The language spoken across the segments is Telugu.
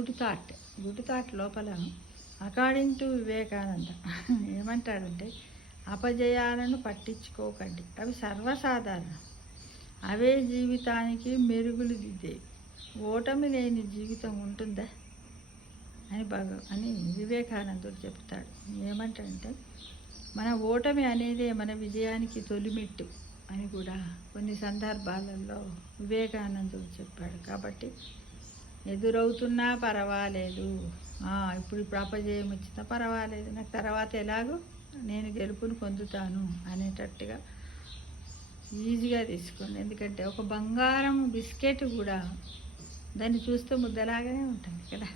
గుడ్ థాట్ లోపల అకార్డింగ్ టు వివేకానంద ఏమంటాడంటే, అపజయాలను పట్టించుకోకండి, అవి సర్వసాధారణం, అవే జీవితానికి మెరుగులు దిద్దే. ఓటమి లేని జీవితం ఉంటుందా అని వివేకానందుడు చెప్తాడు. ఏమంటాడంటే, మన ఓటమి అనేదే మన విజయానికి తొలిమెట్టు అని కూడా కొన్ని సందర్భాలలో వివేకానందుడు చెప్పాడు. కాబట్టి ఎదురవుతున్నా పర్వాలేదు, ఇప్పుడు అపజయం వచ్చినా పర్వాలేదు, నాకు తర్వాత ఎలాగో నేను గెలుపుని పొందుతాను అనేటట్టుగా ఈజీగా తీసుకోండి. ఎందుకంటే ఒక బంగారం బిస్కెట్ కూడా దాన్ని చూస్తే ముద్దలాగానే ఉంటుంది కదా,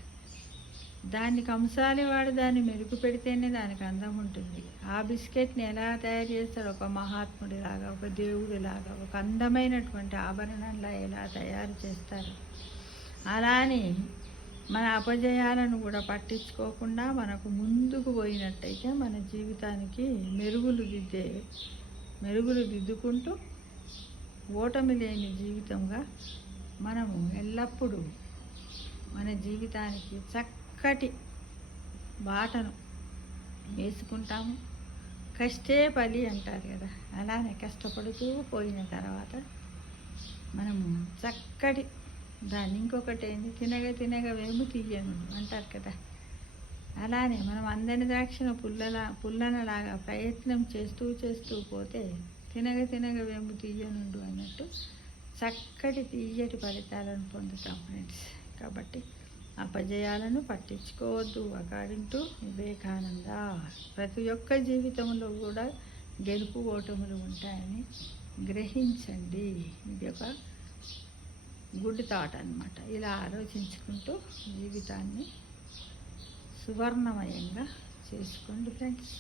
దాన్ని కంసాలి వాడు దాన్ని మెరుగు పెడితేనే దానికి అందం ఉంటుంది. ఆ బిస్కెట్ని ఎలా తయారు చేస్తాడు, ఒక మహాత్ముడిలాగా, ఒక దేవుడిలాగా, ఒక అందమైనటువంటి ఆభరణంలా ఎలా తయారు చేస్తారు. అలానే మన అపజయాలను కూడా పట్టించుకోకుండా మనకు ముందుకు పోయినట్టయితే మన జీవితానికి మెరుగులు దిద్దుకుంటూ ఓటమి లేని జీవితంగా మనము ఎల్లప్పుడూ మన జీవితానికి చక్కటి బాటను వేసుకుంటాము. కష్టే ఫలి అంటారు కదా, అలానే కష్టపడుతూ పోయిన తర్వాత మనము చక్కటి దాన్ని, ఇంకొకటి ఏంది, తినగ వేము తీయను అంటారు కదా, అలానే మనం అందని ద్రాక్షను పుల్లనలాగా ప్రయత్నం చేస్తూ పోతే తినగ వేము తీయనుండు అన్నట్టు చక్కటి తీయటి ఫలితాలను పొందుతాం ఫ్రెండ్స్. కాబట్టి అపజయాలను పట్టించుకోవద్దు, అకార్డింగ్ టు వివేకానంద. ప్రతి ఒక్క జీవితంలో కూడా గెలుపు ఓటములు ఉంటాయని గ్రహించండి. ఇది ఒక గుడ్ థాట్ అన్నమాట. ఇలా ఆలోచించుకుంటూ జీవితాన్ని సువర్ణమయంగా చేసుకోండి ఫ్రెండ్స్.